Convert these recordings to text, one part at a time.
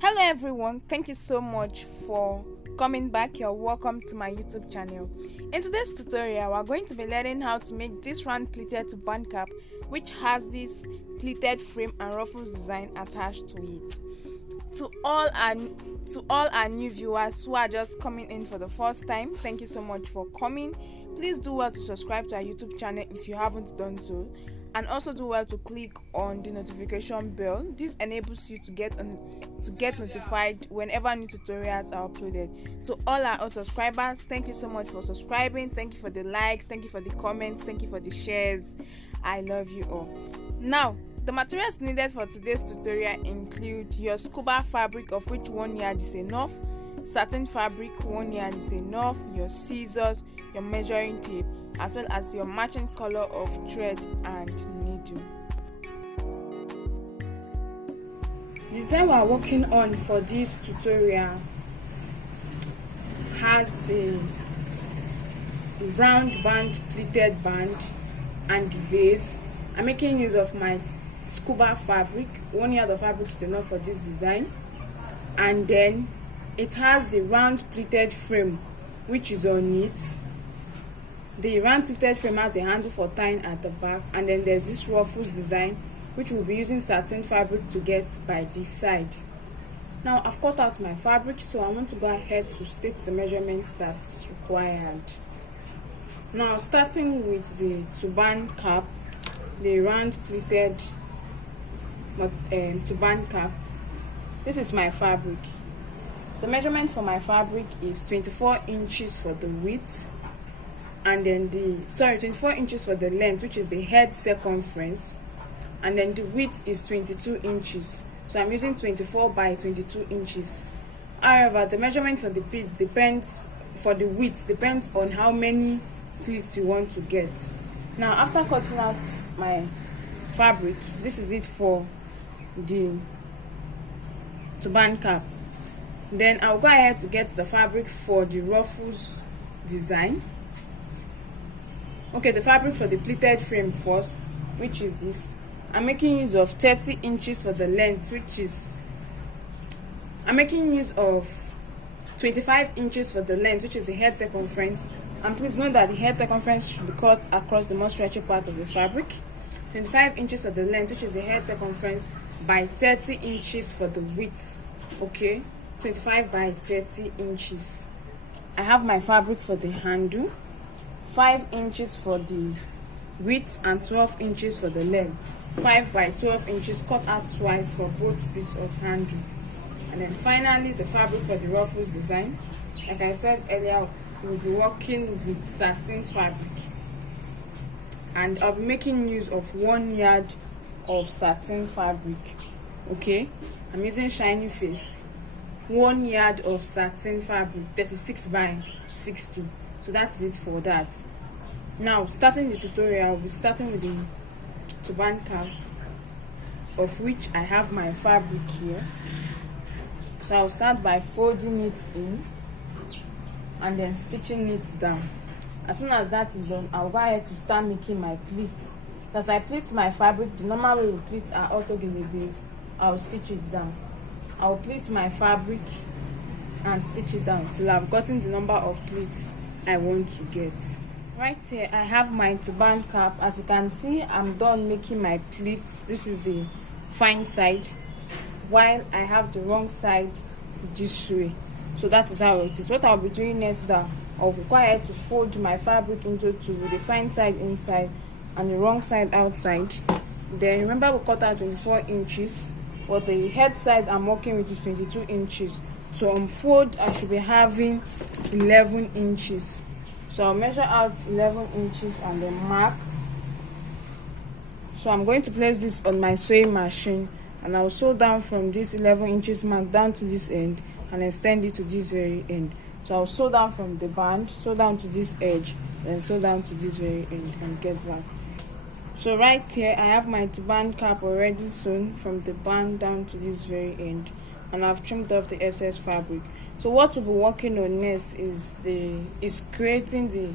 Hello everyone, thank you so much for coming back. You're welcome to my YouTube channel. In today's tutorial, we're going to be learning how to make this round pleated turban cap, which has this pleated frame and ruffles design attached to it. To all our new viewers who are just coming in for the first time, thank you so much for coming. Please do well to subscribe to our YouTube channel if you haven't done so, and also do well to click on the notification bell. This enables you to get notified whenever new tutorials are uploaded. To all our old subscribers, thank you so much for subscribing. Thank you for the likes, thank you for the comments, thank you for the shares. I love you all. Now, the materials needed for today's tutorial include your scuba fabric, of which 1 yard is enough, satin fabric 1 yard is enough, your scissors, your measuring tape, as well as your matching color of thread and needle. The design we are working on for this tutorial has the round band, pleated band, and the base. I'm making use of my scuba fabric. 1 yard of fabric is enough for this design, and then it has the round pleated frame which is on it. The round pleated frame has a handle for tying at the back, and then there's this ruffles design which we'll be using satin fabric to get by this side. Now I've cut out my fabric, so I want to go ahead to state the measurements that's required. Now, starting with the turban cap, the round pleated turban cap, this is my fabric. The measurement for my fabric is 24 inches for the width, and then 24 inches for the length, which is the head circumference, and then the width is 22 inches. So I'm using 24 by 22 inches. However, the measurement for the pleats depends on how many pleats you want to get. Now, after cutting out my fabric, this is it for the turban cap. Then I'll go ahead to get the fabric for the ruffles design. Okay, the fabric for the pleated frame first, which is this. I'm making use of 30 inches for the length, I'm making use of 25 inches for the length, which is the head circumference. And please note that the head circumference should be cut across the most stretchy part of the fabric. 25 inches for the length, which is the head circumference, by 30 inches for the width. Okay, 25 by 30 inches. I have my fabric for the handle, 5 inches for the width and 12 inches for the length. 5 by 12 inches cut out twice for both pieces of handle. And then finally, the fabric for the ruffles design. Like I said earlier, we'll be working with satin fabric, and I'll be making use of 1 yard of satin fabric. Okay, I'm using shiny face. 1 yard of satin fabric, 36 by 60. So that's it for that. Now, starting the tutorial, we'll be starting with the turban cap, of which I have my fabric here. So I'll start by folding it in and then stitching it down. As soon as that is done, I'll go ahead to start making my pleats. As I pleat my fabric, the normal way we pleat are orthogonal. I'll stitch it down. I'll pleat my fabric and stitch it down till I've gotten the number of pleats I want to get. Right here, I have my turban cap. As you can see, I'm done making my pleats. This is the fine side, while I have the wrong side this way. So that is how it is. What I'll be doing next is that I'll be required to fold my fabric into two, with the fine side inside and the wrong side outside. Then remember, we cut out 24 inches, but the head size I'm working with is 22 inches. So on fold, I should be having 11 inches. So I'll measure out 11 inches and then mark. So I'm going to place this on my sewing machine, and I'll sew down from this 11 inches mark down to this end and extend it to this very end. So I'll sew down from the band, sew down to this edge, then sew down to this very end and get back. So right here, I have my turban cap already sewn from the band down to this very end, and I've trimmed off the excess fabric. So what we'll be working on next is creating the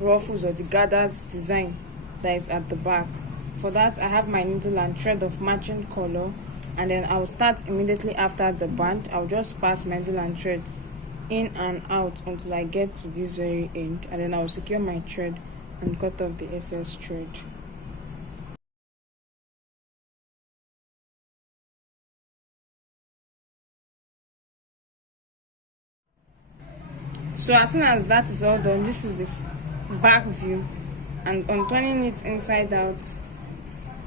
ruffles or the gathers design that is at the back. For that, I have my needle and thread of matching color, and then I'll start immediately after the band. I'll just pass my needle and thread in and out until I get to this very end, and then I'll secure my thread and cut off the excess thread. So as soon as that is all done, this is the back view, and on turning it inside out,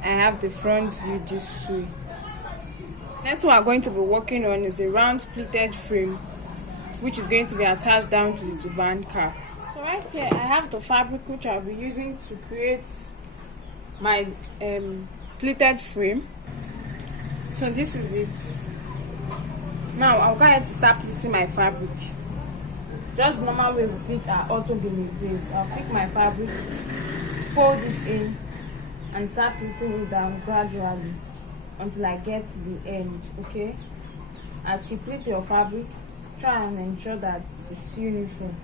I have the front view this way. Next one we're going to be working on is the round pleated frame, which is going to be attached down to the turban cap. So right here I have the fabric which I'll be using to create my pleated frame. So this is it. Now I'll go ahead to start pleating my fabric. Just normal way we pleat our orthogamy base. I'll pick my fabric, fold it in, and start pleating it down gradually until I get to the end. Okay, as you pleat your fabric, try and ensure that it is uniform.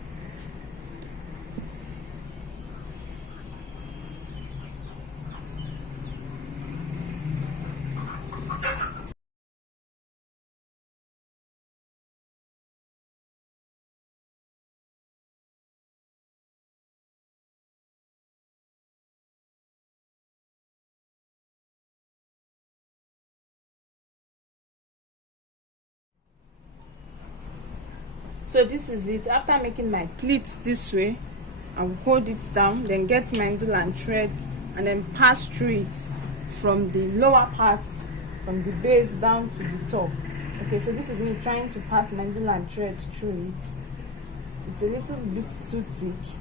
So this is it. After making my pleats this way, I will hold it down, then get my needle and thread, and then pass through it from the lower part, from the base down to the top. Okay, so this is me trying to pass my needle and thread through it. It's a little bit too thick.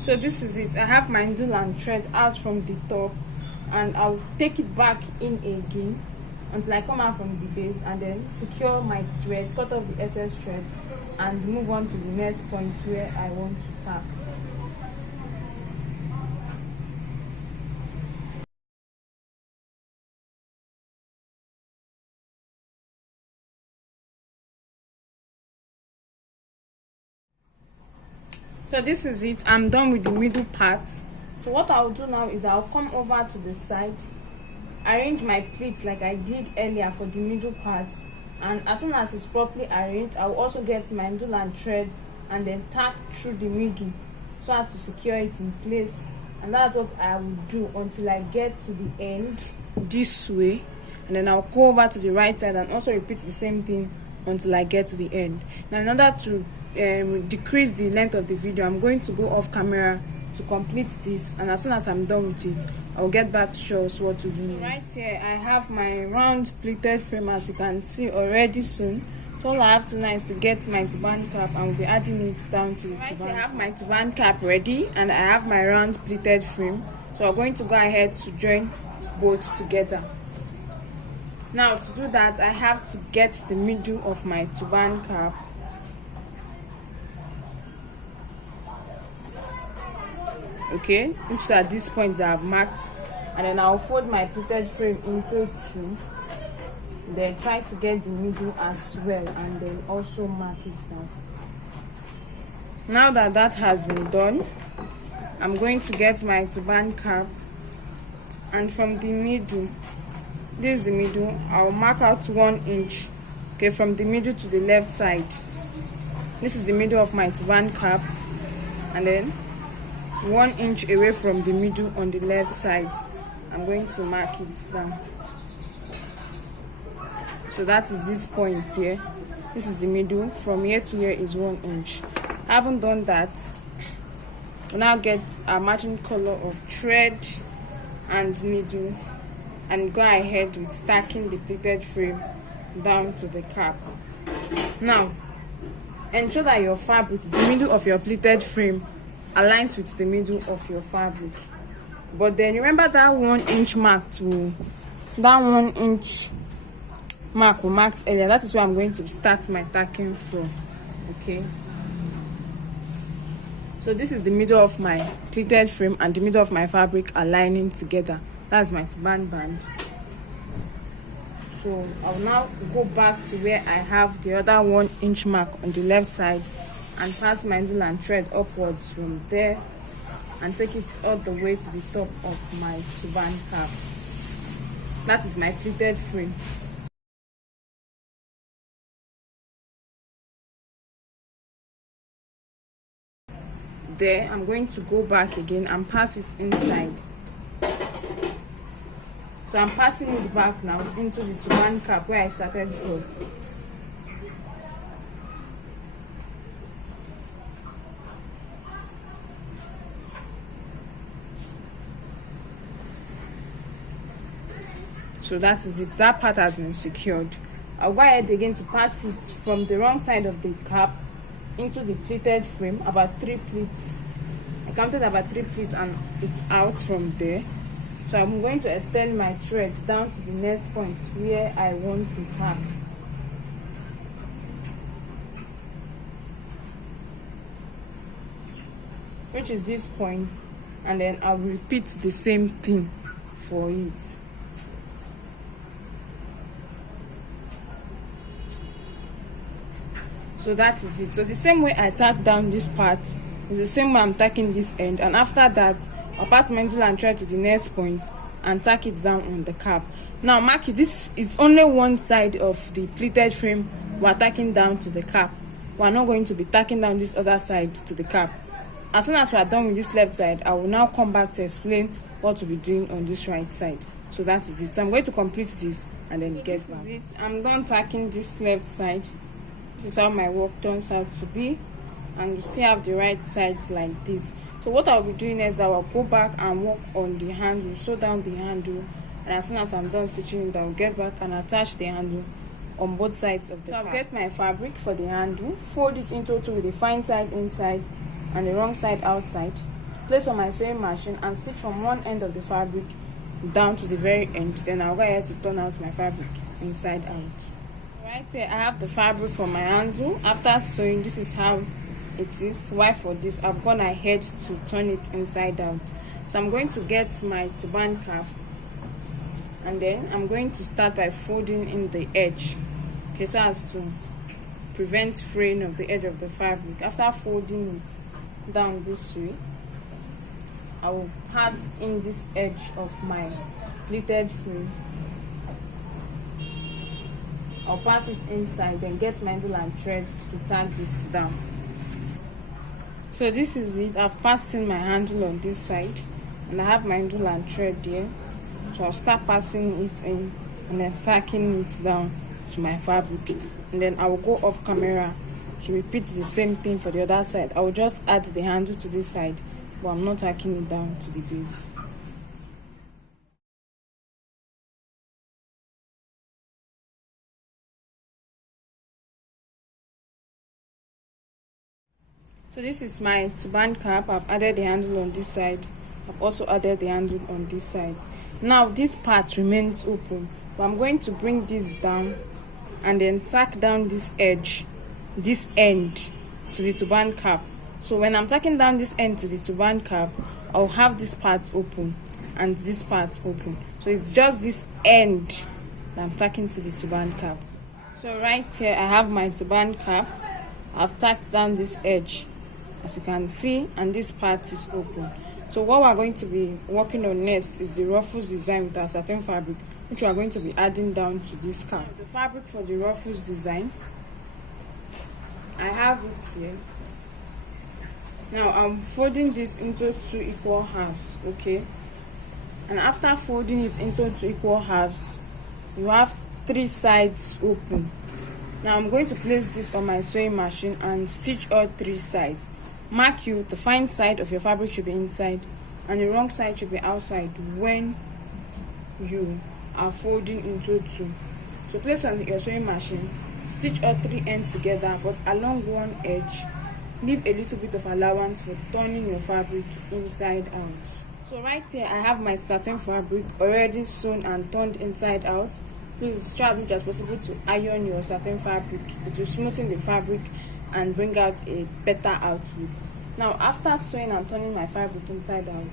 So this is it. I have my needle and thread out from the top, and I'll take it back in again until I come out from the base, and then secure my thread, cut off the excess thread, and move on to the next point where I want to tack. So this is it. I'm done with the middle part. So what I'll do now is I'll come over to the side, arrange my pleats like I did earlier for the middle part, and as soon as it's properly arranged, I'll also get my needle and thread and then tack through the middle so as to secure it in place. And that's what I will do until I get to the end this way, and then I'll go over to the right side and also repeat the same thing until I get to the end. Now in order to decrease the length of the video, I'm going to go off camera to complete this, and as soon as I'm done with it, I'll get back to show us what to do next. Right here I have my round pleated frame, as you can see already soon. So all I have to now is to get my turban cap, and we'll be adding it down to the turban. I have my turban cap ready, and I have my round pleated frame, so I'm going to go ahead to join both together. Now to do that, I have to get the middle of my turban cap. Okay, which are these points that I've marked, and then I'll fold my pleated frame into two, then try to get the middle as well, and then also mark it down. Now that that has been done, I'm going to get my turban cap, and from the middle, this is the middle, I'll mark out 1 inch, okay, from the middle to the left side. This is the middle of my turban cap, and then 1 inch away from the middle on the left side, I'm going to mark it down. So that is this point here. This is the middle. From here to here is 1 inch. I haven't done that. We'll now get a matching color of thread and needle, and go ahead with stacking the pleated frame down to the cap. Now, ensure that your fabric, the middle of your pleated frame, aligns with the middle of your fabric. But then remember that 1 inch mark we marked earlier. That is where I'm going to start my tacking from. Okay, So this is the middle of my pleated frame and the middle of my fabric aligning together. That's my turban band. So I'll now go back to where I have the other 1 inch mark on the left side and pass my needle and thread upwards from there and take it all the way to the top of my turban cap. That is my pleated frame. There, I'm going to go back again and pass it inside. So I'm passing it back now into the turban cap where I started from. So that is it. That part has been secured. I'll go ahead again to pass it from the wrong side of the cap into the pleated frame, about 3 pleats. I counted about 3 pleats and it's out from there. So I'm going to extend my thread down to the next point where I want to tack. Which is this point, and then I'll repeat the same thing for it. So that is it. So the same way I tack down this part is the same way I'm tacking this end, and after that I'll pass my needle and thread to the next point and tack it down on the cap. Now mark it, this it's only one side of the pleated frame we're tacking down to the cap. We're not going to be tacking down this other side to the cap. As soon as we are done with this left side, I will now come back to explain what we'll be doing on this right side. So that is it. So I'm going to complete this and then get back. This is it. I'm done tacking this left side. This is how my work turns out to be, and you still have the right sides like this. So what I'll be doing is that I'll go back and work on the handle, sew down the handle, and as soon as I'm done stitching it, I'll get back and attach the handle on both sides of the cap. So I'll get my fabric for the handle, fold it into two with the fine side inside and the wrong side outside, place on my sewing machine and stitch from one end of the fabric down to the very end. Then I'll go ahead to turn out my fabric inside out. Right here I have the fabric for my handle. After sewing, this is how it is. Why for this, I've gone ahead to turn it inside out. So I'm going to get my turban cap, and then I'm going to start by folding in the edge, okay, so as to prevent fraying of the edge of the fabric. After folding it down this way, I will pass in this edge of my pleated frame. I'll pass it inside, then get my needle and thread to tag this down. So this is it. I've passed in my handle on this side, and I have my needle and thread there. So I'll start passing it in and then tacking it down to my fabric, and then I will go off camera to repeat the same thing for the other side. I will just add the handle to this side, but I'm not tacking it down to the base. So this is my turban cap. I've added the handle on this side. I've also added the handle on this side. Now this part remains open, but I'm going to bring this down and then tack down this edge, this end to the turban cap. So when I'm tacking down this end to the turban cap, I'll have this part open and this part open. So it's just this end that I'm tacking to the turban cap. So right here I have my turban cap. I've tacked down this edge, as you can see, and this part is open. So what we're going to be working on next is the ruffles design with our satin fabric, which we are going to be adding down to this cap. The fabric for the ruffles design, I have it here. Now I'm folding this into 2 equal halves, okay? And after folding it into 2 equal halves, you have 3 sides open. Now I'm going to place this on my sewing machine and stitch all 3 sides. Mark you, the fine side of your fabric should be inside and the wrong side should be outside when you are folding into 2. So place on your sewing machine, stitch all 3 ends together, but along one edge, leave a little bit of allowance for turning your fabric inside out. So right here I have my satin fabric already sewn and turned inside out. Please try as much as possible to iron your satin fabric. It will smoothen the fabric and bring out a better outlook. Now after sewing and turning my fabric inside out,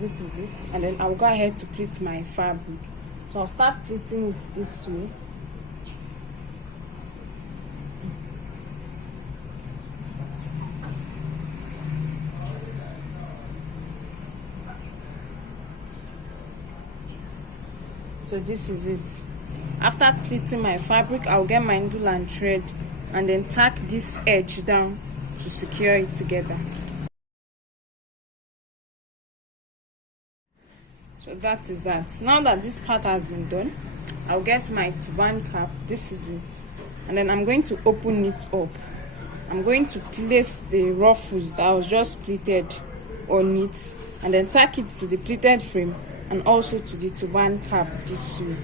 this is it, and then I'll go ahead to pleat my fabric. So I'll start pleating it this way. So this is it. After pleating my fabric, I'll get my needle and thread and then tack this edge down to secure it together. So that is that. Now that this part has been done, I'll get my turban cap. This is it. And then I'm going to open it up. I'm going to place the ruffles that was just pleated on it and then tack it to the pleated frame and also to the turban cap this way.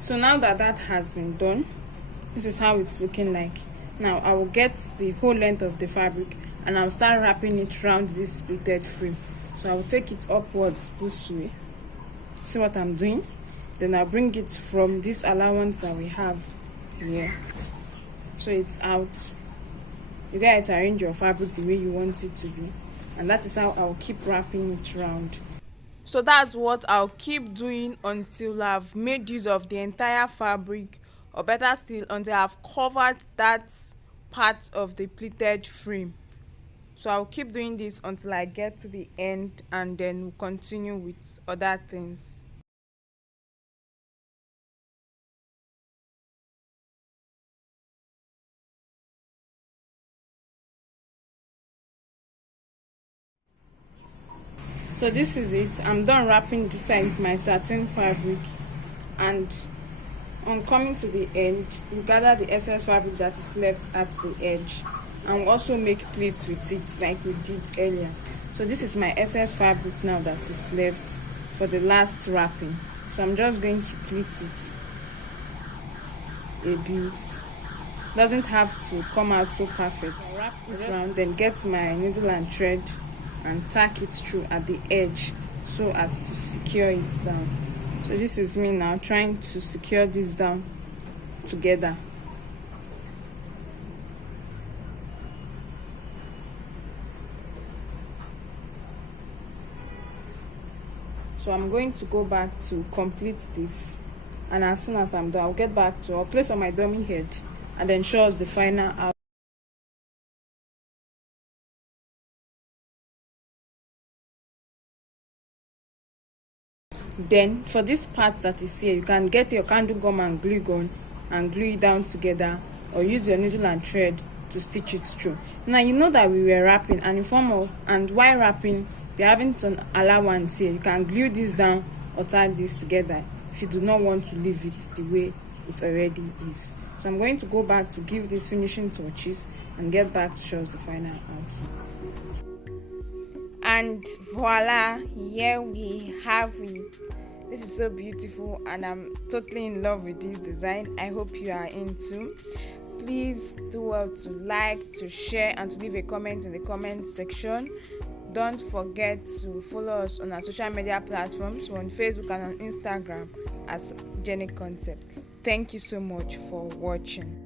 So now that that has been done, this is how it's looking like. Now I will get the whole length of the fabric and I'll start wrapping it around this pleated frame. So I will take it upwards this way. See what I'm doing? Then I'll bring it from this allowance that we have here. So it's out. You get to arrange your fabric the way you want it to be. And that is how I'll keep wrapping it around. So that's what I'll keep doing until I've made use of the entire fabric, or better still, until I've covered that part of the pleated frame. So I'll keep doing this until I get to the end, and then we'll continue with other things. So this is it. I'm done wrapping this side with my satin fabric, and on coming to the end, you gather the excess fabric that is left at the edge and we'll also make pleats with it like we did earlier. So this is my excess fabric now that is left for the last wrapping. So I'm just going to pleat it a bit. Doesn't have to come out so perfect. Wrap it around, then get my needle and thread and tack it through at the edge so as to secure it down. So this is me now trying to secure this down together. So I'm going to go back to complete this, and as soon as I'm done, I'll get back to, I'll place on my dummy head and then show us the final out. Then for this part that is here, you can get your candle gum and glue gun and glue it down together, or use your needle and thread to stitch it through. Now you know that we were wrapping, and while wrapping we're having an allowance here. You can glue this down or tie this together if you do not want to leave it the way it already is. So I'm going to go back to give these finishing touches and get back to show us the final outlook. And voila, here we have it. This is so beautiful and I'm totally in love with this design. I hope you are in too. Please do well to like, to share, and to leave a comment in the comment section. Don't forget to follow us on our social media platforms, on Facebook and on Instagram as Jenny Concept. Thank you so much for watching.